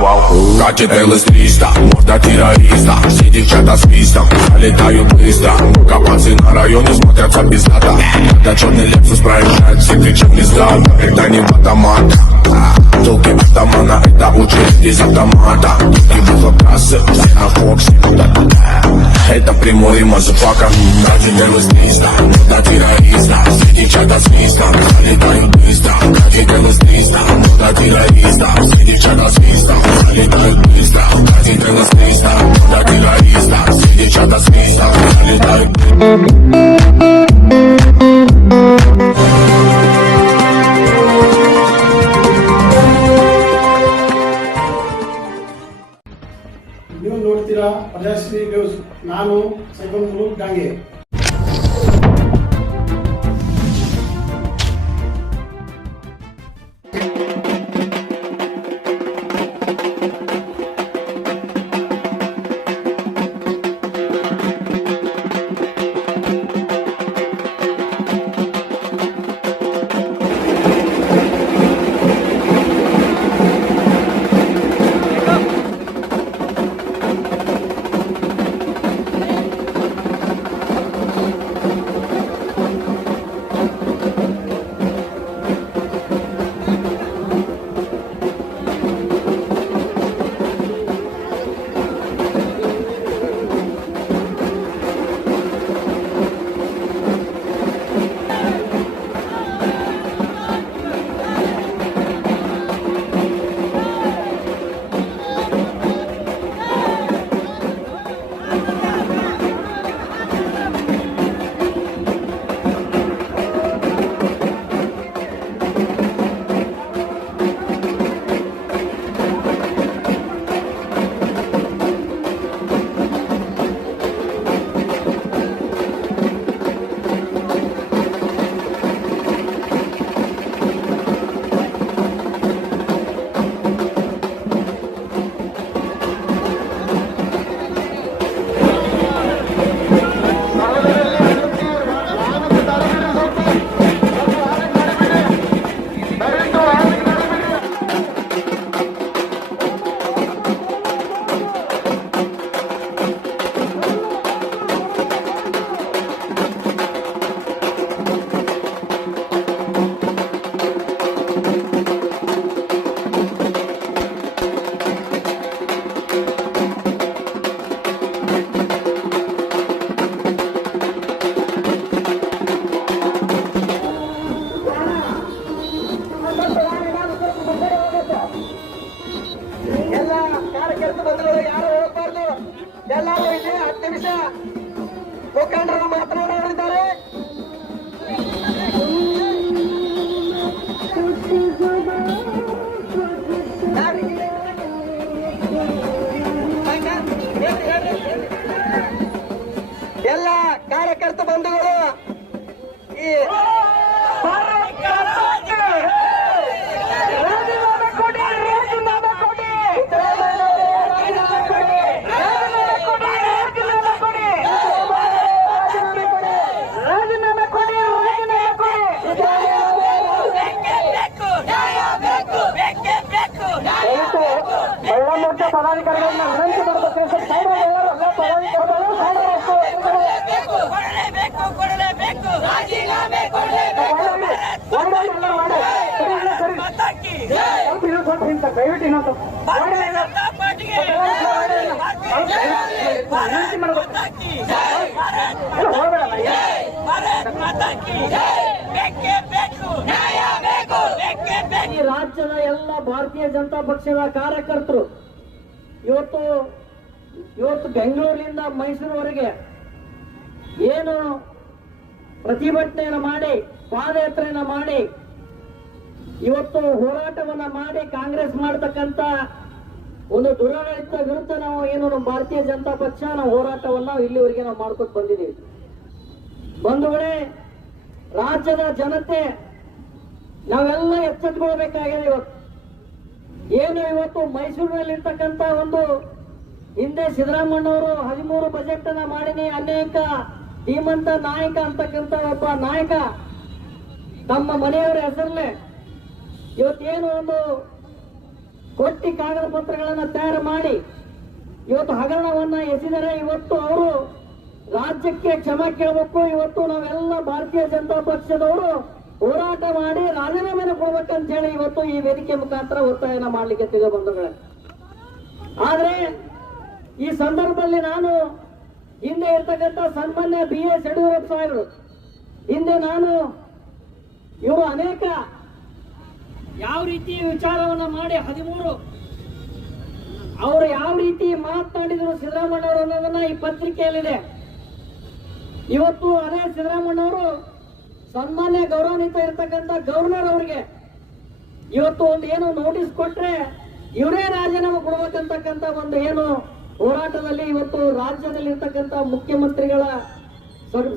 Wow. Качетели стріста, морда террориста Всі дівчата з пістом, залітають быстро Капаці на районе смотрятся пиздата Когда черный лексус проезжает, все кричат пизда Это не в автомат Толки автомана, это очередь из автомата Толки выхлоп трассы, все на фоксе Это прямой мазафака Качетели стріста, морда террориста Всі дівчата з пістом, залітають быстро Качетели стріста, морда террориста Всі дівчата з пістом, залітають быстро Качетели стріста, морда террориста Всі ಈ ರಾಜ್ಯದ ಎಲ್ಲ ಭಾರತೀಯ ಜನತಾ ಪಕ್ಷದ ಕಾರ್ಯಕರ್ತರು ಇವತ್ತು ಇವತ್ತು ಬೆಂಗಳೂರಿನಿಂದ ಮೈಸೂರುವರೆಗೆ ಏನು ಪ್ರತಿಭಟನೆಯನ್ನು ಮಾಡಿ ಪಾದಯಾತ್ರೆಯನ್ನು ಮಾಡಿ ಇವತ್ತು ಹೋರಾಟವನ್ನ ಮಾಡಿ ಕಾಂಗ್ರೆಸ್ ಮಾಡತಕ್ಕಂತ ಒಂದು ದುರಾಡಳಿತ ವಿರುದ್ಧ ನಾವು ಏನು ನಮ್ಮ ಭಾರತೀಯ ಜನತಾ ಪಕ್ಷ ನಾವು ಹೋರಾಟವನ್ನ ಇಲ್ಲಿವರೆಗೆ ನಾವು ಮಾಡ್ಕೊತ ಬಂದಿದ್ದೀವಿ. ಬಂಧುಗಳೇ, ರಾಜ್ಯದ ಜನತೆ ನಾವೆಲ್ಲ ಎಚ್ಚೆತ್ಕೊಳ್ಬೇಕಾಗಿದೆ ಇವತ್ತು. ಏನು ಇವತ್ತು ಮೈಸೂರಿನಲ್ಲಿ ಇರ್ತಕ್ಕಂತ ಒಂದು ಹಿಂದೆ ಸಿದ್ದರಾಮಣ್ಣವರು ಹದಿಮೂರು ಬಜೆಟ್ ಅನ್ನ ಮಾಡಿನಿ, ಅನೇಕ ಧೀಮಂತ ನಾಯಕ ಅಂತಕ್ಕಂತ ಒಬ್ಬ ನಾಯಕ ತಮ್ಮ ಮನೆಯವರ ಹೆಸರಲ್ಲೇ ಇವತ್ತೇನು ಒಂದು ಕೊಟ್ಟಿ ಕಾಗದ ಪತ್ರಗಳನ್ನ ತಯಾರು ಮಾಡಿ ಇವತ್ತು ಹಗರಣವನ್ನ ಎಸೆದರೆ ಇವತ್ತು ಅವರು ರಾಜ್ಯಕ್ಕೆ ಕ್ಷಮ ಕೇಳಬೇಕು. ಇವತ್ತು ನಾವೆಲ್ಲ ಭಾರತೀಯ ಜನತಾ ಪಕ್ಷದವರು ಹೋರಾಟ ಮಾಡಿ ರಾಜೀನಾಮೆನ ಕೊಡ್ಬೇಕಂತ ಹೇಳಿ ಇವತ್ತು ಈ ವೇದಿಕೆ ಮುಖಾಂತರ ಒತ್ತಾಯನ ಮಾಡಲಿಕ್ಕೆ ತಿಗ ಬಂಧುಗಳೇ ಆದ್ರೆ ಈ ಸಂದರ್ಭದಲ್ಲಿ ನಾನು ಹಿಂದೆ ಇರ್ತಕ್ಕಂಥ ಸನ್ಮಾನ್ಯ ಬಿ ಎಸ್ ಯಡಿಯೂರಪ್ಪ ಸಾಹೇಬರು, ಹಿಂದೆ ನಾನು ಇವರು ಅನೇಕ ಯಾವ ರೀತಿ ವಿಚಾರವನ್ನ ಮಾಡಿ ಹದಿಮೂರು? ಅವರು ಯಾವ ರೀತಿ ಮಾತನಾಡಿದ್ರು ಸಿದ್ದರಾಮಯ್ಯವರು ಅನ್ನೋದನ್ನ ಈ ಪತ್ರಿಕೆಯಲ್ಲಿದೆ. ಇವತ್ತು ಅದೇ ಸಿದ್ದರಾಮಯ್ಯವರು ಸನ್ಮಾನ್ಯ ಗೌರವಾನ್ವಿತ ಇರ್ತಕ್ಕಂಥ ಗವರ್ನರ್ ಅವರಿಗೆ ಇವತ್ತು ಒಂದು ಏನು ನೋಟಿಸ್ ಕೊಟ್ರೆ ಇವರೇ ರಾಜೀನಾಮೆ ಕೊಡ್ಬೇಕಂತಕ್ಕಂಥ ಒಂದು ಏನು ಹೋರಾಟದಲ್ಲಿ ಇವತ್ತು ರಾಜ್ಯದಲ್ಲಿ ಇರ್ತಕ್ಕಂಥ ಮುಖ್ಯಮಂತ್ರಿಗಳ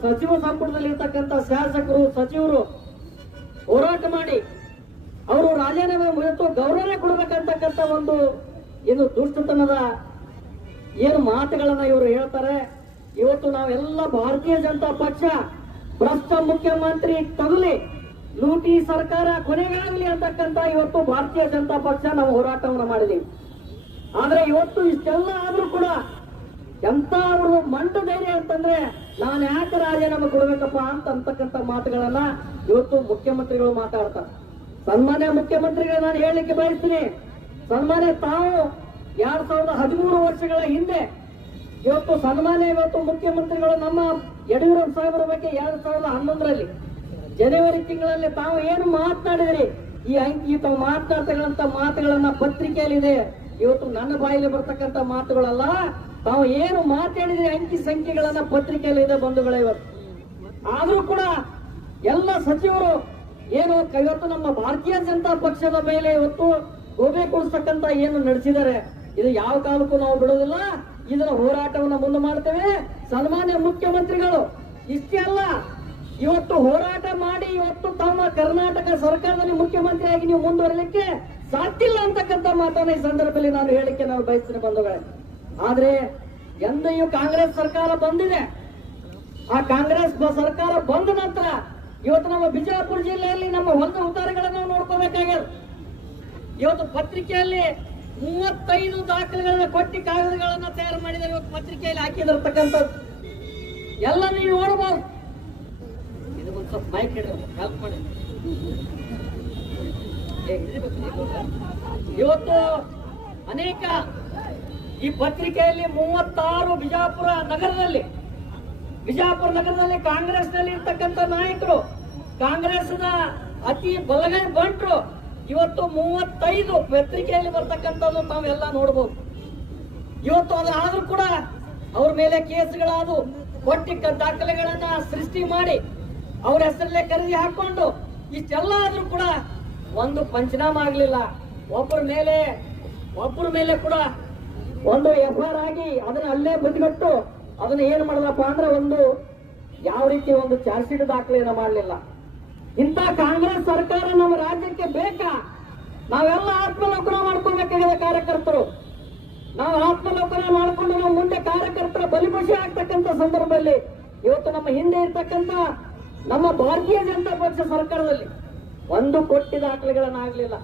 ಸಚಿವ ಸಂಪುಟದಲ್ಲಿ ಇರ್ತಕ್ಕಂಥ ಶಾಸಕರು, ಸಚಿವರು ಹೋರಾಟ ಮಾಡಿ ಅವರು ರಾಜೀನಾಮೆ ಇವತ್ತು ಗೌರವ ಕೊಡಬೇಕಂತಕ್ಕಂಥ ಒಂದು ಏನು ದುಷ್ಟತನದ ಏನು ಮಾತುಗಳನ್ನ ಇವರು ಹೇಳ್ತಾರೆ. ಇವತ್ತು ನಾವೆಲ್ಲ ಭಾರತೀಯ ಜನತಾ ಪಕ್ಷ, ಭ್ರಷ್ಟ ಮುಖ್ಯಮಂತ್ರಿ ತಗುಲಿ, ಲೂಟಿ ಸರ್ಕಾರ ಕೊನೆಗಾಗಲಿ ಅಂತಕ್ಕಂಥ ಇವತ್ತು ಭಾರತೀಯ ಜನತಾ ಪಕ್ಷ ನಾವು ಹೋರಾಟವನ್ನು ಮಾಡಿದೀವಿ ಆದ್ರೆ ಇವತ್ತು ಇಷ್ಟೆಲ್ಲ ಆದ್ರೂ ಕೂಡ ಎಂತ ಅವ್ರದ್ದು ಮಂಡ ಧೈರ್ಯ ಅಂತಂದ್ರೆ ನಾನು ಯಾಕೆ ರಾಜೀನಾಮೆ ಕೊಡ್ಬೇಕಪ್ಪ ಅಂತ ಅಂತಕ್ಕಂಥ ಮಾತುಗಳನ್ನ ಇವತ್ತು ಮುಖ್ಯಮಂತ್ರಿಗಳು ಮಾತಾಡ್ತಾರೆ. ಸನ್ಮಾನ್ಯ ಮುಖ್ಯಮಂತ್ರಿಗಳು, ನಾನು ಹೇಳಲಿಕ್ಕೆ ಬಯಸ್ತೀನಿ. ಸನ್ಮಾನ್ಯ ತಾವು ಎರಡ್ ಸಾವಿರದ ಹದಿಮೂರು ವರ್ಷಗಳ ಹಿಂದೆ ಇವತ್ತು ಸನ್ಮಾನ್ಯ ಇವತ್ತು ಮುಖ್ಯಮಂತ್ರಿಗಳು ನಮ್ಮ ಯಡಿಯೂರಪ್ಪ ಸಾಹೇಬರ ಬಗ್ಗೆ ಎರಡ್ ಸಾವಿರದ ಹನ್ನೊಂದರಲ್ಲಿ, ಜನವರಿ ತಿಂಗಳಲ್ಲಿ ತಾವು ಏನು ಮಾತನಾಡಿದ್ರಿ? ಈ ಅಂಕಿ ತಾವು ಮಾತನಾಡ್ತಕ್ಕಂಥ ಮಾತುಗಳನ್ನ ಪತ್ರಿಕೆಯಲ್ಲಿದೆ. ಇವತ್ತು ನನ್ನ ಬಾಯಿಲಿ ಬರ್ತಕ್ಕಂಥ ಮಾತುಗಳಲ್ಲ, ತಾವು ಏನು ಮಾತಾಡಿದ್ರಿ ಅಂಕಿ ಸಂಖ್ಯೆಗಳನ್ನ ಪತ್ರಿಕೆಯಲ್ಲಿದೆ ಬಂಧುಗಳ ಇವತ್ತು. ಆದ್ರೂ ಕೂಡ ಎಲ್ಲ ಸಚಿವರು ಏನು ಇವತ್ತು ನಮ್ಮ ಭಾರತೀಯ ಜನತಾ ಪಕ್ಷದ ಮೇಲೆ ಇವತ್ತು ಗೋಬೆ ಕೊಡಿಸ್ತಕ್ಕಂತ ಏನು ನಡೆಸಿದ್ದಾರೆ, ಇದು ಯಾವ ಕಾಲಕ್ಕೂ ನಾವು ಬಿಡೋದಿಲ್ಲ ಇದರ ಹೋರಾಟವನ್ನು ಮುಂದೆ ಮಾಡ್ತೇವೆ. ಸನ್ಮಾನ್ಯ ಮುಖ್ಯಮಂತ್ರಿಗಳು, ಇಷ್ಟೇ ಅಲ್ಲ, ಇವತ್ತು ಹೋರಾಟ ಮಾಡಿ, ಇವತ್ತು ತಮ್ಮ ಕರ್ನಾಟಕ ಸರ್ಕಾರದಲ್ಲಿ ಮುಖ್ಯಮಂತ್ರಿಯಾಗಿ ನೀವು ಮುಂದುವರಿಲಿಕ್ಕೆ ಸಾಧ್ಯ ಇಲ್ಲ ಅಂತಕ್ಕಂಥ ಮಾತನ್ನ ಈ ಸಂದರ್ಭದಲ್ಲಿ ನಾನು ಹೇಳಿಕೆ ನಾವು ಬಯಸ್ತೀನಿ ಬಂಧುಗಳೇ. ಆದ್ರೆ ಎಂದೆಯೂ ಕಾಂಗ್ರೆಸ್ ಸರ್ಕಾರ ಬಂದಿದೆ. ಆ ಕಾಂಗ್ರೆಸ್ ಸರ್ಕಾರ ಬಂದ ನಂತರ ಇವತ್ತು ನಮ್ಮ ಬಿಜಾಪುರ ಜಿಲ್ಲೆಯಲ್ಲಿ ನಮ್ಮ ಹೊಲದ ಉದ್ದಾರಗಳನ್ನು ನಾವು ನೋಡ್ಕೋಬೇಕಾಗ್ಯದ. ಇವತ್ತು ಪತ್ರಿಕೆಯಲ್ಲಿ ಮೂವತ್ತೈದು ದಾಖಲೆಗಳನ್ನ ಕೊಟ್ಟಿ ಕಾಗದಗಳನ್ನ ತಯಾರು ಮಾಡಿದರೆ ಇವತ್ತು ಪತ್ರಿಕೆಯಲ್ಲಿ ಹಾಕಿದಿರ್ತಕ್ಕಂಥದ್ದು. ಎಲ್ಲ ನೀವು ನೋಡಬಹುದು ಇದು ಒಂದು ಸ್ವಲ್ಪ ಮೈಕ್ ಹೆಲ್ಪ್ ಮಾಡಿ. ಇವತ್ತು ಅನೇಕ ಈ ಪತ್ರಿಕೆಯಲ್ಲಿ ಮೂವತ್ತಾರು ಬಿಜಾಪುರ ನಗರದಲ್ಲಿ ಬಿಜಾಪುರ ನಗರದಲ್ಲಿ ಕಾಂಗ್ರೆಸ್ನಲ್ಲಿ ಇರ್ತಕ್ಕಂಥ ನಾಯಕರು, ಕಾಂಗ್ರೆಸ್ನ ಅತಿ ಬಲಗೈ ಬಂಟ್ರು, ಇವತ್ತು ಮೂವತ್ತೈದು ಪತ್ರಿಕೆಯಲ್ಲಿ ಬರ್ತಕ್ಕಂಥದ್ದು ತಾವೆಲ್ಲ ನೋಡಬಹುದು ಇವತ್ತು ಅದಾದ್ರೂ ಕೂಡ ಅವ್ರ ಮೇಲೆ ಕೇಸ್ಗಳಾದವು ಕೊಟ್ಟಿ ಕ- ದಾಖಲೆಗಳನ್ನ ಸೃಷ್ಟಿ ಮಾಡಿ ಅವ್ರ ಹೆಸರಲ್ಲೇ ಖರೀದಿ ಹಾಕೊಂಡು ಇಷ್ಟೆಲ್ಲ ಆದ್ರೂ ಕೂಡ ಒಂದು ಪಂಚನಾಮ ಆಗ್ಲಿಲ್ಲ. ಒಬ್ಬರ ಮೇಲೆ ಒಬ್ಬರ ಮೇಲೆ ಕೂಡ ಒಂದು ಎಫ್ ಆರ್ ಆಗಿ ಅದನ್ನ ಅಲ್ಲೇ ಬದಿಗಟ್ಟು ಅದನ್ನ ಏನ್ ಮಾಡಲಪ್ಪ ಅಂದ್ರೆ ಒಂದು ಯಾವ ರೀತಿ ಒಂದು ಚಾರ್ಜ್ ಶೀಟ್ ದಾಖಲೆಯನ್ನ ಮಾಡಲಿಲ್ಲ. ಇಂಥ ಕಾಂಗ್ರೆಸ್ ಸರ್ಕಾರ ನಮ್ಮ ರಾಜ್ಯಕ್ಕೆ ಬೇಕಾ? ನಾವೆಲ್ಲ ಆತ್ಮಲೋಕನ ಮಾಡ್ಕೊಳ್ಬೇಕಾಗಿದೆ ಕಾರ್ಯಕರ್ತರು. ನಾವು ಆತ್ಮಲೋಕನ ಮಾಡಿಕೊಂಡು ನಾವು ಮುಂದೆ ಕಾರ್ಯಕರ್ತರ ಬಲಿಪಶಿ ಆಗ್ತಕ್ಕಂಥ ಸಂದರ್ಭದಲ್ಲಿ ಇವತ್ತು ನಮ್ಮ ಹಿಂದೆ ಇರ್ತಕ್ಕಂಥ ನಮ್ಮ ಭಾರತೀಯ ಜನತಾ ಪಕ್ಷ ಸರ್ಕಾರದಲ್ಲಿ ಒಂದು ಕೊಟ್ಟಿ ದಾಖಲೆಗಳನ್ನಾಗ್ಲಿಲ್ಲ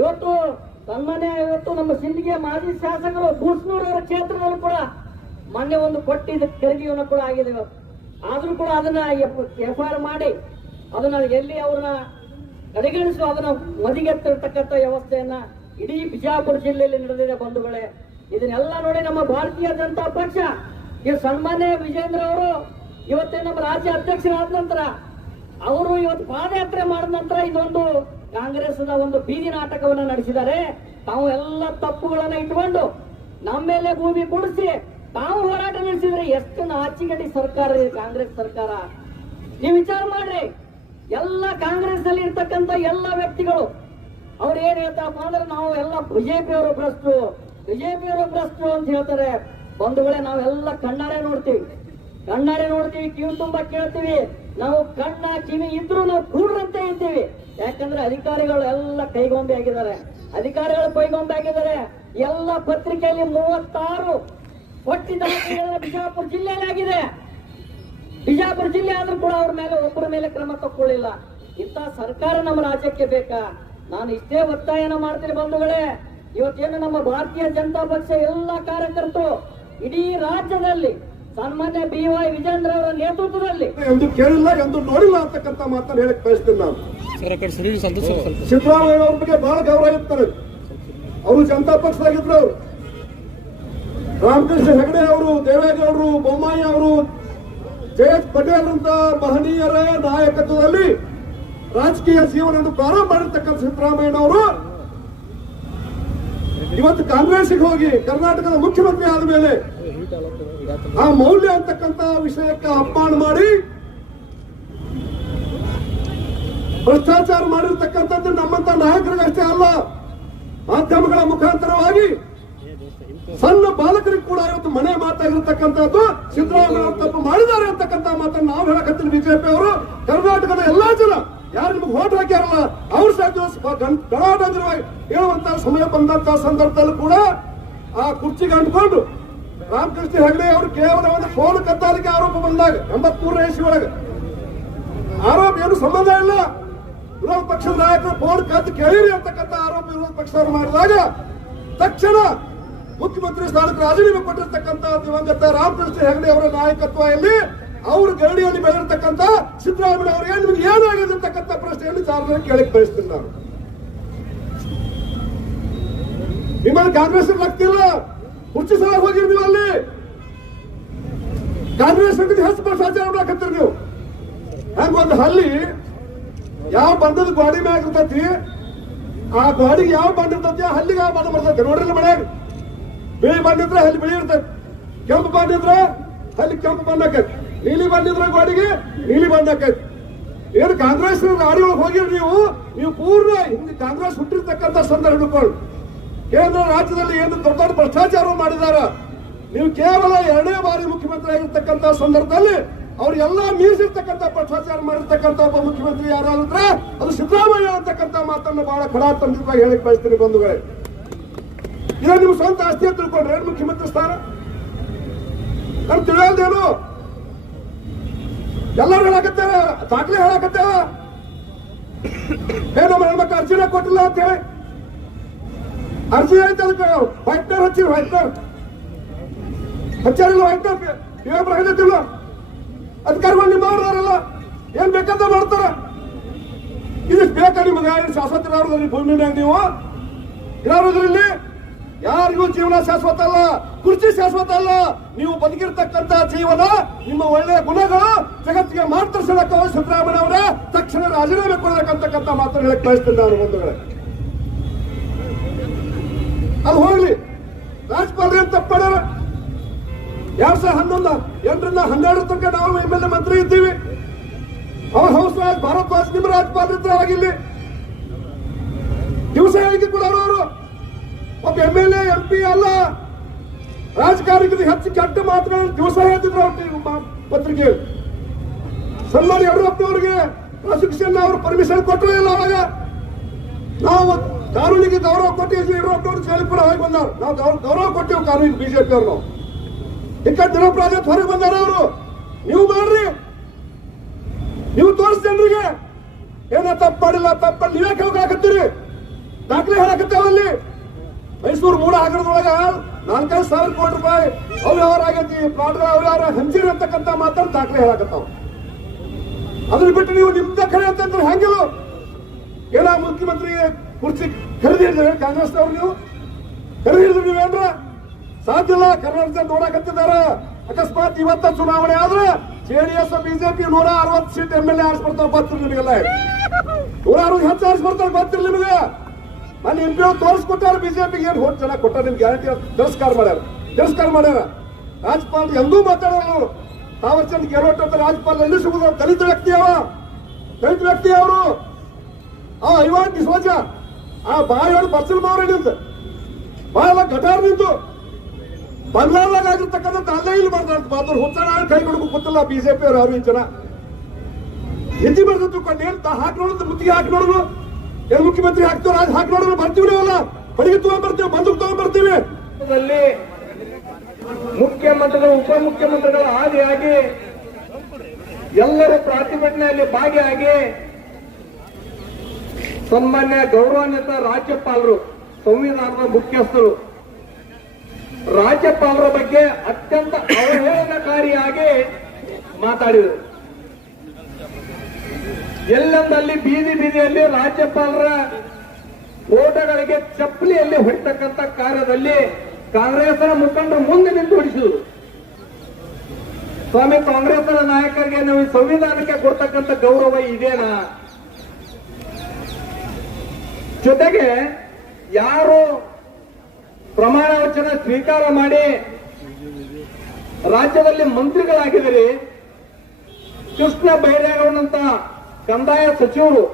ಇವತ್ತು ಸನ್ಮಾನ್ಯ ಇವತ್ತು ನಮ್ಮ ಸಿಂಧಿಗೆ ಮಾಜಿ ಶಾಸಕರು ಬೂಸ್ನೂರ್ ಅವರ ಕ್ಷೇತ್ರದಲ್ಲೂ ಕೂಡ ಮೊನ್ನೆ ಒಂದು ಕೊಟ್ಟಿದ್ದ ತೆರಿಗೆಯನ್ನು ಕೂಡ ಆಗಿದೆ ಆದ್ರೂ ಕೂಡ ಅದನ್ನ ಎಫ್ ಆರ್ ಮಾಡಿ ಅದನ್ನ ಎಲ್ಲಿ ಅವ್ರನ್ನ ಕಡೆಗಣಿಸುವ ಅದನ್ನ ಮದಿಗೆತ್ತಿರತಕ್ಕಂಥ ವ್ಯವಸ್ಥೆಯನ್ನ ಇಡೀ ಬಿಜಾಪುರ ಜಿಲ್ಲೆಯಲ್ಲಿ ನಡೆದಿದೆ ಬಂಧುಗಳೇ. ಇದನ್ನೆಲ್ಲ ನೋಡಿ ನಮ್ಮ ಭಾರತೀಯ ಜನತಾ ಪಕ್ಷ, ಈ ಸನ್ಮಾನ್ಯ ವಿಜೇಂದ್ರ ಅವರು ಇವತ್ತೇ ನಮ್ಮ ರಾಜ್ಯ ಅಧ್ಯಕ್ಷರಾದ ನಂತರ, ಅವರು ಇವತ್ತು ಪಾದಯಾತ್ರೆ ಮಾಡಿದ ನಂತರ ಇದೊಂದು ಕಾಂಗ್ರೆಸ್ನ ಒಂದು ಬೀದಿ ನಾಟಕವನ್ನ ನಡೆಸಿದ್ದಾರೆ. ತಾವು ಎಲ್ಲ ತಪ್ಪುಗಳನ್ನ ಇಟ್ಕೊಂಡು ನಮ್ಮ ಮೇಲೆ ಭೂಮಿ ಕೊಡಿಸಿ ತಾವು ಹೋರಾಟ ನಡೆಸಿದ್ರೆ ಎಷ್ಟು ನಾಚಿಗಡಿ ಸರ್ಕಾರ ಕಾಂಗ್ರೆಸ್ ಸರ್ಕಾರ. ನೀವು ವಿಚಾರ ಮಾಡ್ರಿ. ಎಲ್ಲ ಕಾಂಗ್ರೆಸ್ ಅಲ್ಲಿ ಇರ್ತಕ್ಕಂತ ಎಲ್ಲ ವ್ಯಕ್ತಿಗಳು, ಅವ್ರು ಏನ್ ಹೇಳ್ತಾರಪ್ಪ ಅಂದ್ರೆ ನಾವು ಎಲ್ಲ ಬಿಜೆಪಿ ಅವರು ಭ್ರಷ್ಟು ಬಿಜೆಪಿ ಅವರು ಭ್ರಷ್ಟು ಅಂತ ಹೇಳ್ತಾರೆ. ಬಂಧುಗಳೇ ನಾವೆಲ್ಲ ಕಣ್ಣಾರೆ ನೋಡ್ತೀವಿ. ಕಣ್ಣಾರೆ ನೋಡ್ತೀವಿ, ಕಿವಿ ತುಂಬಾ ಕೇಳ್ತೀವಿ. ನಾವು ಕಣ್ಣ, ಕಿವಿ ಇದ್ರು ನಾವು ಕೂಡ್ರಂತೆ ಇದ್ದೀವಿ. ಯಾಕಂದ್ರೆ ಅಧಿಕಾರಿಗಳು ಎಲ್ಲ ಕೈಗೊಂಬೆ ಆಗಿದ್ದಾರೆ. ಅಧಿಕಾರಿಗಳು ಕೈಗೊಂಬೆ ಆಗಿದ್ದಾರೆ. ಎಲ್ಲ ಪತ್ರಿಕೆಯಲ್ಲಿ ಮೂವತ್ತಾರು ಒಟ್ಟಿದ ಬಿಜಾಪುರ ಜಿಲ್ಲೆಯಲ್ಲಾಗಿದೆ ಬಿಜಾಪುರ ಜಿಲ್ಲೆ ಆದ್ರೂ ಕೂಡ ಅವ್ರ ಮೇಲೆ ಒಬ್ಬರ ಮೇಲೆ ಕ್ರಮ ತಕ್ಕೊಳ್ಳಿಲ್ಲ. ಇಂಥ ಸರ್ಕಾರ ನಮ್ಮ ರಾಜ್ಯಕ್ಕೆ ಬೇಕಾ? ನಾನು ಇಷ್ಟೇ ಒತ್ತಾಯನ ಮಾಡ್ತೀನಿ ಬಂಧುಗಳೇ. ಇವತ್ತೇನು ನಮ್ಮ ಭಾರತೀಯ ಜನತಾ ಪಕ್ಷ ಎಲ್ಲ ಕಾರ್ಯಕರ್ತರು ಇಡೀ ರಾಜ್ಯದಲ್ಲಿ ಸನ್ಮಾನ್ಯ ಬಿ ವೈ ವಿಜೇಂದ್ರ ಅವರ ನೇತೃತ್ವದಲ್ಲಿ ಎಂದು ಕೇಳಿಲ್ಲ ಎಂದು ನೋಡಿಲ್ಲ ಅಂತಕ್ಕಂಥ ಮಾತನ್ನು ಹೇಳಕ್ ಬಯಸ್ತೀನಿ ನಾನು. ಸಿದ್ದರಾಮಯ್ಯ ಅವ್ರ ಬಗ್ಗೆ ಬಹಳ ಗೌರವ ಇರ್ತಾರೆ. ಅವರು ಜನತಾ ಪಕ್ಷದಾಗಿದ್ರು. ಅವರು ರಾಮಕೃಷ್ಣ ಹೆಗಡೆ ಅವರು ದೇವೇಗೌಡರು ಬೊಮ್ಮಾಯಿ ಅವರು, ಜಯತ್ ಪಟೇಲ್ ಅಂತ ಮಹನೀಯರ ನಾಯಕತ್ವದಲ್ಲಿ ರಾಜಕೀಯ ಜೀವನವನ್ನು ಪ್ರಾರಂಭ ಮಾಡಿರ್ತಕ್ಕಂಥ ಸಿದ್ದರಾಮಯ್ಯನವರು ಇವತ್ತು ಕಾಂಗ್ರೆಸ್ಗೆ ಹೋಗಿ ಕರ್ನಾಟಕದ ಮುಖ್ಯಮಂತ್ರಿ ಆದ ಮೇಲೆ ಆ ಮೌಲ್ಯ ಅಂತಕ್ಕಂಥ ವಿಷಯಕ್ಕೆ ಅಪಮಾನ ಮಾಡಿ ಭ್ರಷ್ಟಾಚಾರ ಮಾಡಿರ್ತಕ್ಕಂಥದ್ದು ನಮ್ಮಂತ ನಾಯಕರಿಗಷ್ಟೇ ಅಲ್ಲ, ಮಾಧ್ಯಮಗಳ ಮುಖಾಂತರವಾಗಿ ಸಣ್ಣ ಬಾಲಕರಿಗೆ ಕೂಡ ಇವತ್ತು ಮನೆ ಮಾತಾಗಿರ್ತಕ್ಕಂಥದ್ದು ಸಿದ್ದರಾಮಯ್ಯ ತಪ್ಪು ಮಾಡಿದ್ದಾರೆ ಅಂತಕ್ಕಂಥ ಮಾತನ್ನು ನಾವು ಹೇಳಕತ್ತೀವಿ ಬಿಜೆಪಿ ಅವರು. ಕರ್ನಾಟಕದ ಎಲ್ಲಾ ಜನ, ಯಾರು ನಿಮ್ಗೆ ಓಟ್ ಹಾಕ್ಯಾರಲ್ಲ, ಅವ್ರ ಸಹ ಗಣಾಟಂಜರವಾಗಿ ಹೇಳುವಂತ ಸಮಯ ಬಂದಂತ ಸಂದರ್ಭದಲ್ಲೂ ಕೂಡ ಆ ಕುರ್ಚಿಗೆ ಅಂಟ್ಕೊಂಡು ರಾಮಕೃಷ್ಣ ಹೆಗಡೆ ಅವರು ಕೇವಲ ಒಂದು ಫೋನ್ ಕತ್ತಾಲಿಕೆ ಆರೋಪ ಬಂದಾಗ, ಎಂಬತ್ಮೂರನೇ ಇಸ್ವಿ ಒಳಗೆ. ಆರೋಪ ಏನು ಸಂಬಂಧ ಇಲ್ಲ. ವಿರೋಧ ಪಕ್ಷದ ನಾಯಕರು ಫೋನ್ ಕದ್ದು ಕೇಳಿರಿ ಅಂತಕ್ಕಂಥ ಆರೋಪ ವಿರೋಧ ಪಕ್ಷದವರು ಮಾಡಿದಾಗ, ತಕ್ಷಣ ಮುಖ್ಯಮಂತ್ರಿ ಸ್ಥಾನಕ್ಕೆ ರಾಜೀನಾಮೆ ಕೊಟ್ಟಿರ್ತಕ್ಕಂಥ ದಿವಂಗತ ರಾಮಕೃಷ್ಣ ಹೆಗಡೆ ಅವರ ನಾಯಕತ್ವ ಇಲ್ಲಿ ಅವ್ರ ಗರಡಿಯಲ್ಲಿ ಬೆಳೆದಿರ್ತಕ್ಕಂಥ ಸಿದ್ದರಾಮಯ್ಯ ಅವರಿಗೆ ನಿಮ್ಗೆ ಏನಾಗಿದೆ ಅಂತಕ್ಕಂಥ ಪ್ರಶ್ನೆಯಲ್ಲಿ ಸಾರ್ವಜನಿಕ ಕೇಳಕ್ ಬಯಸ್ತೀನಿ ನಾನು. ನಿಮ್ಮಲ್ಲಿ ಕಾಂಗ್ರೆಸ್ ಆಗ್ತಿಲ್ಲ. ಹುಚ್ಚು ಸಲ ಹೋಗಿ ನೀವು ಅಲ್ಲಿ. ಕಾಂಗ್ರೆಸ್ ಹೆಚ್ಚು ಭ್ರಷ್ಟಾಚಾರ ಮಾಡಕತ್ತೀರಿ ನೀವು. ಹಂಗ ಒಂದು ಹಲ್ಲಿ ಯಾವ ಬಂದದ ಗೋಡಿ ಮ್ಯಾಗ ಇರ್ತೈತಿ, ಆ ಗೋಡಿಗೆ ಯಾವ ಬಣ್ಣ ಇರ್ತೈತಿ ಆ ಹಲ್ಲಿಗೆ ಯಾವ ಬಂದ ಬರ್ತೈತಿ ನೋಡ್ರಿ ಮನ್ಯಾಗ ಬಿಳಿ ಬಂದಿದ್ರೆ ಅಲ್ಲಿ ಬಿಳಿ ಇರ್ತೈತಿ ಕೆಂಪು ಬಂದಿದ್ರೆ ಅಲ್ಲಿ ಕೆಂಪು ಬಣ್ಣ ನೀಲಿ ಬಂದಿದ್ರೆ ಗೋಡಿಗೆ ನೀಲಿ ಬಣ್ಣ ಏನು ಕಾಂಗ್ರೆಸ್ ಗಾಡಿ ಒಳಗೆ ಹೋಗಿರಿ ನೀವು ನೀವು ಪೂರ್ಣ ಹಿಂದೆ ಕಾಂಗ್ರೆಸ್ ಹುಟ್ಟಿರ್ತಕ್ಕಂಥ ಸಂದರ್ಭ ಹಿಡ್ಕೊಂಡು ಕೇಂದ್ರ ರಾಜ್ಯದಲ್ಲಿ ಏನು ದೊಡ್ಡ ದೊಡ್ಡ ಭ್ರಷ್ಟಾಚಾರ ಮಾಡಿದಾರ. ನೀವು ಕೇವಲ ಎರಡನೇ ಬಾರಿ ಮುಖ್ಯಮಂತ್ರಿ ಆಗಿರ್ತಕ್ಕಂಥ ಸಂದರ್ಭದಲ್ಲಿ ಅವ್ರಿಗೆಲ್ಲ ಮೀರಿಸಿರ್ತಕ್ಕಂಥ ಭ್ರಷ್ಟಾಚಾರ ಮಾಡಿರ್ತಕ್ಕಂಥ ಒಬ್ಬ ಮುಖ್ಯಮಂತ್ರಿ ಯಾರಾದ್ರೆ ಅದು ಸಿದ್ದರಾಮಯ್ಯ ಅಂತಕ್ಕಂಥ ಮಾತನ್ನು ಬಹಳ ಖಡಾತಂತ್ರವಾಗಿ ಹೇಳಕ್ ಬಯಸ್ತೀನಿ ಬಂಧುಗಳೇ. ಇದೇ ನಿಮ್ಮ ಸ್ವಂತ ಆಸ್ತಿ ತಿಳ್ಕೊಂಡ್ರೆ ಏನ್ ಮುಖ್ಯಮಂತ್ರಿ ಸ್ಥಾನ? ನಮ್ ತಿಳಿಯಲ್ದೇನು ಎಲ್ಲರೂ ಹೇಳಕತ್ತಾರ ದಾಖಲೆ ಹೇಳಕತ್ತಾರ ಏ ನಮ್ಮ ಅರ್ಜಿನ ಕೊಟ್ಟಿಲ್ಲ ಅಂತ ಹೇಳಿ. ಅರ್ಜಿ ಐತೆ ಅದಕ್ಕೆ ವೈಟ್ನರ್ ಹಚ್ಚಿರಿ ವೈಟ್ನರ್. ಹಚ್ಚಾರಿಲ್ಲ ವೈಟ್ನರ್. ಇವಾಗ ಹೇಳಿದ್ದಿಲ್ಲ ಅಧಿಕಾರಿಗಳು ನಿಮ್ಮ ಅವ್ರದಾರಲ್ಲ ಏನ್ ಬೇಕಂತ ಮಾಡ್ತಾರ? ಇದಿಷ್ಟು ಬೇಕಾ ನಿಮ್ಗೆ? ಏನು ಭೂಮಿ ಭೂಮಿನಾಗ ನೀವು? ಇರೋದ್ರಲ್ಲಿ ಯಾರಿಗೂ ಜೀವನ ಶಾಶ್ವತ ಅಲ್ಲ, ಕುರ್ಚಿ ಶಾಶ್ವತ ಅಲ್ಲ. ನೀವು ಬದುಕಿರ್ತಕ್ಕಂತ ಜೀವನ, ನಿಮ್ಮ ಒಳ್ಳೆಯ ಗುಣಗಳು ಜಗತ್ತಿಗೆ ಮಾರ್ಗದರ್ಶನಕ್ಕೆ ಸಿದ್ದರಾಮಯ್ಯ ಅವರ, ತಕ್ಷಣ ರಾಜೀನಾಮೆ ಕೊಡಬೇಕಂತಕ್ಕಂಥ ಮಾತನ್ನು ಹೇಳಕ್ ಬಯಸ್ತೇನೆ ನಾನು ಬಂಧುಗಳೇ. ಅದು ಹೋಗ್ಲಿ. ರಾಜ್ಪಾಲ್ರಿ ಅಂತ ತಪ್ಪು ಮಾಡ್ಯಾರ ಎರಡ್ ಸಾವಿರದ ಹನ್ನೊಂದು ಎಂಟರಿಂದ ಹನ್ನೆರಡು ತನಕ ನಾವು ಎಂ ಎಲ್ ಎ ಮಂತ್ರಿ ಇದ್ದೀವಿ. ಅವ್ರ ಹೌಸ್ ರಾಜ್ ಭಾರತ್ ವಾಜ್ ನಿಮ್ಮ ರಾಜ್ಪಾಲರಿದ್ರೆ ಆಗಿಲ್ಲಿ ದಿವಸ ಹೇಳಿಕೆ ಕೂಡ ಅವರು ಒಬ್ಬ ಎಲ್ ಎ, ಎಂ ಪಿ ಅಲ್ಲ. ರಾಜಕಾರಣಕ್ಕೆ ಹೆಚ್ಚು ಕೆಟ್ಟ ಮಾತುಗಳನ್ನು ದಿವಸ ಹೇಳ್ತಿದ್ರು ಅವ್ರ ಪತ್ರಿಕೆ ಸನ್ಮಾನ ಯಡಿಯೂರಪ್ಪನವರಿಗೆ ಪ್ರಾಸಿಕ್ಯೂಷನ್ ಅವರು ಪರ್ಮಿಷನ್ ಕೊಟ್ಟರೆ ಇಲ್ಲ ಅವಾಗ ನಾವು ಕಾನೂನಿಗೆ ಗೌರವ ಕೊಟ್ಟಿದ್ವಿ ಯಡಿಯೂರಪ್ಪನವ್ರು ಕೂಡ ಹೋಗಿ ಬಂದವ್ರು. ನಾವು ಗೌರವ ಕೊಟ್ಟಿವಿ ಕಾನೂನಿಗೆ ಬಿಜೆಪಿ ಅವರು ನಾವು. ಇಂಥ ಪ್ರಾಜೆಕ್ಟ್ ಹೊರಗೆ ಬಂದಾರ ಅವರು. ನೀವು ಮಾಡ್ರಿ. ನೀವು ತೋರಿಸ್ ಜನರಿಗೆ. ಏನ ತಪ್ಪು ಮಾಡಿಲ್ಲ ತಪ್ಪ ನೀವೇ ಹೋಗಾಕತ್ತೀರಿ ದಾಖಲೆ ಹೇಳಕತ್ತಾವಲ್ಲಿ ಮೈಸೂರು ಮೂಡ ಹಗರದೊಳಗ ನಾಲ್ಕೈದು ಸಾವಿರ ಕೋಟಿ ರೂಪಾಯಿ ಅವ್ಯವಹಾರ ಆಗೈತಿ. ಪ್ಲಾಟ್ ಅವ್ಯವಹಾರ ಹಂಚಿರಿ ಅಂತಕ್ಕಂಥ ಮಾತ್ರ ದಾಖಲೆ ಹೇಳಕತ್ತಾವ. ಅದನ್ನ ಬಿಟ್ಟು ನೀವು ನಿಮ್ ಕಡೆ ಅಂತಂದ್ರೆ ಹೆಂಗಿಲ್ಲ ಏನ ಮುಖ್ಯಮಂತ್ರಿ ಕುರ್ಚಿ ಖರೀದಿ ಹಿಡಿದ್ರೆ ಕಾಂಗ್ರೆಸ್ನವ್ರು ನೀವು? ಖರೀದಿ ಹಿಡಿದ್ರೆ ನೀವೇನ್ರ ಸಾಧ್ಯ ಇಲ್ಲ ಕರ್ನಾಟಕ ನೋಡಕತ್ತಿದಾರ ಅಕಸ್ಮಾತ್ ಇವತ್ತ ಚುನಾವಣೆ ಆದ್ರೆ ಜೆಡಿಎಸ್ ಬಿಜೆಪಿ ನೂರ ಅರವತ್ತು ಸೀಟ್ ಎಂ ಎಲ್ ಎ ಆರಿಸ್ಬಿಡ್ತಾವ ಬರ್ತಿರ್ ನಿಮಗೆಲ್ಲ. ನೂರ ಅರವತ್ತು ಹೆಚ್ಚು ಆರಿಸ್ಬಿಡ್ತಾರೆ ಬರ್ತಿರ್ ನಿಮಗೆ. ನಾನು ಎಂ ಪಿ ತೋರಿಸ್ಕೊಟ್ಟಾರ ಬಿಜೆಪಿಗೆ ಏನು ಹೋಟ್ ಚೆನ್ನಾಗಿ ಕೊಟ್ಟಾರ, ನಿಮ್ಗೆ ಗ್ಯಾರಂಟಿ ತಿರಸ್ಕಾರ ಮಾಡ್ಯಾರ. ತಿರಸ್ಕಾರ ಮಾಡ್ಯಾರ. ರಾಜ್ಪಾಲ್ ಎಂದೂ ಮಾತಾಡೋರು ಅವರು. ತಾವರ್ಚಂದ್ ಗೆಲೋಟ್ ಅಂತ ರಾಜ್ಪಾಲ್ ಎಲ್ಲಿ ಸಿಗುದು ದಲಿತ ವ್ಯಕ್ತಿ ಅವ. ದಲಿತ ವ್ಯಕ್ತಿ ಅವರು ಆ ಐವಾನ್ ಡಿಸೋಜ. ಆ ಬಾಯೋಡು ಬಚ್ಚಲ್ ಮಾವ್ರೆ ನಿಂತು ಬಾಯಲ್ಲ ಗಟಾರ್ ನಿಂತು ಬಂಗಾಳದಾಗ ಆಗಿರ್ತಕ್ಕಂಥ ಅಲ್ಲೇ ಇಲ್ಲಿ ಮಾಡ್ತಾರೆ ಮಾತಾಡ್ ಹುಚ್ಚನ ಕೈ ಕೊಡಬೇಕು ಗೊತ್ತಿಲ್ಲ ಬಿಜೆಪಿ ಅವ್ರು ಯಾರು ಜನ. ಹಿಂದಿ ಬರ್ದು ತಿಳ್ಕೊಂಡು ಏನು ಹಾಕಿ ನೋಡೋದು ಮುತ್ತಿಗೆ ಹಾಕಿ ನೋಡೋದು ಏನ್ ಮುಖ್ಯಮಂತ್ರಿ ಹಾಕ್ತಾರ ರಾಜ್ ಹಾಕಿ ನೋಡಿದ್ರೆ ಬರ್ತೀವಿ ನಾವಲ್ಲ? ಬಡಿಗೆ ತಗೊಂಡ್ ಬರ್ತೀವಿ, ಬಂದೂಕ್ ತಗೊಂಡ್ ಬರ್ತೀವಿ. ಮುಖ್ಯಮಂತ್ರಿಗಳು, ಉಪಮುಖ್ಯಮಂತ್ರಿಗಳ ಆದಿಯಾಗಿ ಎಲ್ಲರೂ ಪ್ರತಿಭಟನೆಯಲ್ಲಿ ಭಾಗಿಯಾಗಿ ಸನ್ಮಾನ್ಯ ಗೌರವಾನ್ವಿತ ರಾಜ್ಯಪಾಲರು, ಸಂವಿಧಾನದ ಮುಖ್ಯಸ್ಥರು, ರಾಜ್ಯಪಾಲರ ಬಗ್ಗೆ ಅತ್ಯಂತ ಅವಹೇಳನಕಾರಿಯಾಗಿ ಮಾತಾಡಿದರು. ಎಲ್ಲೆಂದಲ್ಲಿ ಬೀದಿ ಬೀದಿಯಲ್ಲಿ ರಾಜ್ಯಪಾಲರ ಓಟಗಳಿಗೆ ಚಪ್ಪಲಿಯಲ್ಲಿ ಹೊಡಿತಕ್ಕಂತ ಕಾರ್ಯದಲ್ಲಿ ಕಾಂಗ್ರೆಸ್ನ ಮುಖಂಡರು ಮುಂದೆ ನಿಂತು ಹೊಡಿಸಿದ್ರು. ಸ್ವಾಮಿ, ಕಾಂಗ್ರೆಸ್ನ ನಾಯಕರಿಗೆ ನಾವು ಸಂವಿಧಾನಕ್ಕೆ ಕೊಡ್ತಕ್ಕಂಥ ಗೌರವ ಇದೇನಾ? ಜೊತೆಗೆ ಯಾರು ಪ್ರಮಾಣ ವಚನ ಸ್ವೀಕಾರ ಮಾಡಿ ರಾಜ್ಯದಲ್ಲಿ ಮಂತ್ರಿಗಳಾಗಿದ್ದೀರಿ, ಕೃಷ್ಣ ಬೈರೇಗೌಡನಂತ ಕಂದಾಯ ಸಚಿವರು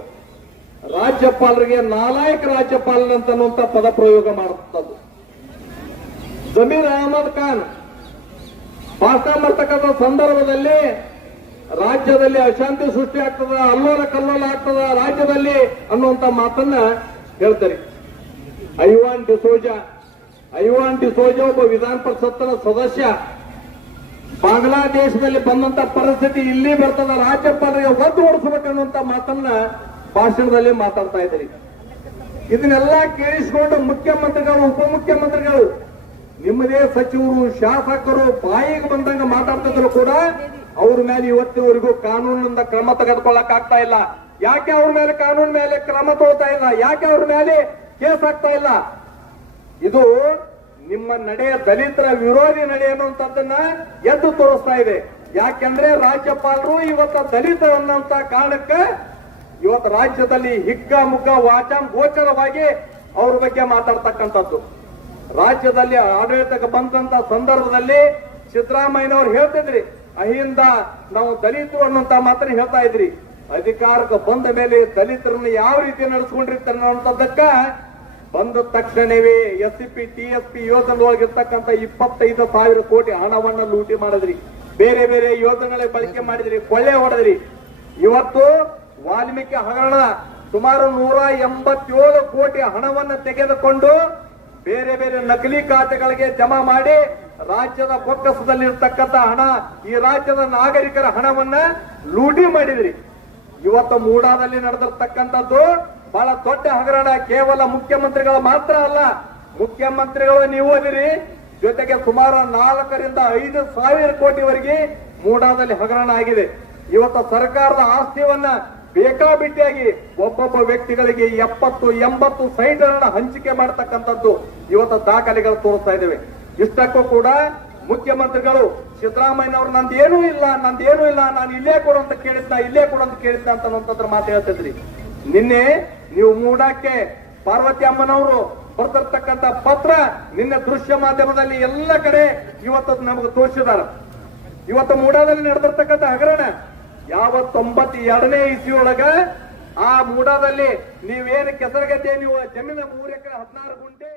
ರಾಜ್ಯಪಾಲರಿಗೆ ನಾಲಾಯಕ ರಾಜ್ಯಪಾಲನಂತನ್ನುವಂತ ಪದ ಪ್ರಯೋಗ ಮಾಡುತ್ತದ್ದು ಜಮೀರ್ ಅಹಮದ್ ಖಾನ್ ಭಾಷಣ ಮಾಡ್ತಕ್ಕಂಥ ಸಂದರ್ಭದಲ್ಲಿ ರಾಜ್ಯದಲ್ಲಿ ಅಶಾಂತಿ ಸೃಷ್ಟಿ ಆಗ್ತದ, ಅಲ್ಲೋಲ ಕಲ್ಲೋಲ ಆಗ್ತದ, ರಾಜ್ಯದಲ್ಲಿ ಅನ್ನುವಂತ ಮಾತನ್ನ ಹೇಳ್ತಾರೆ. ಐವಾನ್ ಡಿಸೋಜಾ ಐವಾನ್ ಡಿಸೋಜಾ ಒಬ್ಬ ವಿಧಾನ ಪರಿಷತ್ತಿನ ಸದಸ್ಯ ಬಾಂಗ್ಲಾದೇಶದಲ್ಲಿ ಬಂದಂತ ಪರಿಸ್ಥಿತಿ ಇಲ್ಲಿ ಬರ್ತದ, ರಾಜ್ಯಪಾಲರಿಗೆ ಒದ್ದು ಓಡಿಸಬೇಕನ್ನುವಂತ ಮಾತನ್ನ ಭಾಷಣದಲ್ಲಿ ಮಾತಾಡ್ತಾ ಇದ್ರಿ ಇದನ್ನೆಲ್ಲ ಕೇಳಿಸಿಕೊಂಡು ಮುಖ್ಯಮಂತ್ರಿಗಳು, ಉಪಮುಖ್ಯಮಂತ್ರಿಗಳು, ನಿಮ್ಮದೇ ಸಚಿವರು, ಶಾಸಕರು, ಬಾಯಿಗೆ ಬಂದಂಗ ಮಾತಾಡ್ತಿದ್ರು ಕೂಡ ಅವ್ರ ಮೇಲೆ ಇವತ್ತಿನವರೆಗೂ ಕಾನೂನಿನಿಂದ ಕ್ರಮ ತೆಗೆದುಕೊಳ್ಳಕ್ ಆಗ್ತಾ ಇಲ್ಲ. ಯಾಕೆ ಅವ್ರ ಮೇಲೆ ಕಾನೂನು ಮೇಲೆ ಕ್ರಮ ತಗೋತಾ ಇಲ್ಲ? ಯಾಕೆ ಅವ್ರ ಮೇಲೆ ಕೇಸ್ ಆಗ್ತಾ ಇಲ್ಲ? ಇದು ನಿಮ್ಮ ನಡೆ ದಲಿತರ ವಿರೋಧಿ ನಡೆ ಅನ್ನುವಂಥದ್ದನ್ನ ಎದ್ದು ತೋರಿಸ್ತಾ ಇದೆ. ಯಾಕೆಂದ್ರೆ ರಾಜ್ಯಪಾಲರು ಇವತ್ತ ದಲಿತ ಅನ್ನೋಂತ ಕಾರಣಕ್ಕೆ ಇವತ್ತು ರಾಜ್ಯದಲ್ಲಿ ಹಿಗ್ಗ, ಮುಗ್ಗ, ವಾಚಾಂ ಗೋಚರವಾಗಿ ಅವ್ರ ಬಗ್ಗೆ ಮಾತಾಡ್ತಕ್ಕಂಥದ್ದು. ರಾಜ್ಯದಲ್ಲಿ ಆಡಳಿತಕ್ಕೆ ಬಂದಂತ ಸಂದರ್ಭದಲ್ಲಿ ಸಿದ್ದರಾಮಯ್ಯನವ್ರು ಹೇಳ್ತಿದ್ರಿ, ಅಹಿಂದ ನಾವು ದಲಿತರು ಅನ್ನುವಂತ ಮಾತ್ರ ಹೇಳ್ತಾ ಇದ್ರಿ. ಅಧಿಕಾರಕ್ಕೆ ಬಂದ ಮೇಲೆ ದಲಿತರನ್ನು ಯಾವ ರೀತಿ ನಡೆಸ್ಕೊಂಡಿರ್ತಾರೆ ಅನ್ನೋಂಥದ್ದಕ್ಕ ಬಂದ ತಕ್ಷಣವೇ S C P T S P ಯೋಜನೆಯೊಳಗಿರ್ತಕ್ಕಂಥ ಇಪ್ಪತ್ತೈದು ಸಾವಿರ ಕೋಟಿ ಹಣವನ್ನ ಲೂಟಿ ಮಾಡಿದ್ರಿ. ಬೇರೆ ಬೇರೆ ಯೋಜನೆಗಳ ಬಳಕೆ ಮಾಡಿದ್ರಿ, ಕೊಳ್ಳೆ ಹೊಡೆದ್ರಿ. ಇವತ್ತು ವಾಲ್ಮೀಕಿ ಹಗರಣ ಸುಮಾರು ನೂರ ಎಂಬತ್ತೇಳು ಕೋಟಿ ಹಣವನ್ನು ತೆಗೆದುಕೊಂಡು ಬೇರೆ ಬೇರೆ ನಕಲಿ ಖಾತೆಗಳಿಗೆ ಜಮಾ ಮಾಡಿ ರಾಜ್ಯದ ಬೊಕ್ಕಸದಲ್ಲಿರ್ತಕ್ಕಂಥ ಹಣ, ಈ ರಾಜ್ಯದ ನಾಗರಿಕರ ಹಣವನ್ನ ಲೂಟಿ ಮಾಡಿದ್ರಿ. ಇವತ್ತು ಮೂಡಾದಲ್ಲಿ ನಡೆದಿರ್ತಕ್ಕಂಥದ್ದು ಬಹಳ ದೊಡ್ಡ ಹಗರಣ ಕೇವಲ ಮುಖ್ಯಮಂತ್ರಿಗಳು ಮಾತ್ರ ಅಲ್ಲ, ಮುಖ್ಯಮಂತ್ರಿಗಳು ನೀವು ಓದಿರಿ ಜೊತೆಗೆ ಸುಮಾರು ನಾಲ್ಕರಿಂದ ಐದು ಸಾವಿರ ಕೋಟಿವರೆಗೆ ಮೂಡಾದಲ್ಲಿ ಹಗರಣ ಆಗಿದೆ. ಇವತ್ತು ಸರ್ಕಾರದ ಆಸ್ತಿಯನ್ನ ಬೇಕಾಬಿಟ್ಟಿಯಾಗಿ ಒಬ್ಬೊಬ್ಬ ವ್ಯಕ್ತಿಗಳಿಗೆ ಎಪ್ಪತ್ತು, ಎಂಬತ್ತು ಸೈಟ್ಗಳನ್ನ ಹಂಚಿಕೆ ಮಾಡತಕ್ಕಂಥದ್ದು ಇವತ್ತು ದಾಖಲೆಗಳು ತೋರಿಸ್ತಾ ಇದ್ದೇವೆ ಇಷ್ಟಕ್ಕೂ ಕೂಡ ಮುಖ್ಯಮಂತ್ರಿಗಳು ಸಿದ್ದರಾಮಯ್ಯ ಅವರು ನಂದೇನೂ ಇಲ್ಲ ನಂದೇನೂ ಇಲ್ಲ, ನಾನು ಇಲ್ಲೇ ಕೊಡು ಅಂತ ಕೇಳಿದ್ನ, ಇಲ್ಲೇ ಕೊಡು ಅಂತ ಕೇಳಿದ್ನ ಅಂತ ಮಾತು ಹೇಳ್ತಿದ್ರಿ ನಿನ್ನೆ ನೀವು ಮೂಡಕ್ಕೆ ಪಾರ್ವತಿ ಅಮ್ಮನವರು ಬರ್ತಿರ್ತಕ್ಕಂಥ ಪತ್ರ ನಿನ್ನೆ ದೃಶ್ಯ ಮಾಧ್ಯಮದಲ್ಲಿ ಎಲ್ಲ ಕಡೆ ಇವತ್ತು ನಮಗೆ ತೋರಿಸಿದಾರ. ಇವತ್ತು ಮೂಡಾದಲ್ಲಿ ನಡೆದಿರ್ತಕ್ಕಂಥ ಹಗರಣ ಯಾವ ತೊಂಬತ್ತೆರಡನೇ ಇಸಿಯೊಳಗ ಆ ಮೂಡಾದಲ್ಲಿ ನೀವೇನು ಕೆಸರಗದ್ದೆ ನೀವು ಜಮೀನ ಮೂರು ಎಕರೆ ಹದಿನಾರು ಗುಂಟೆ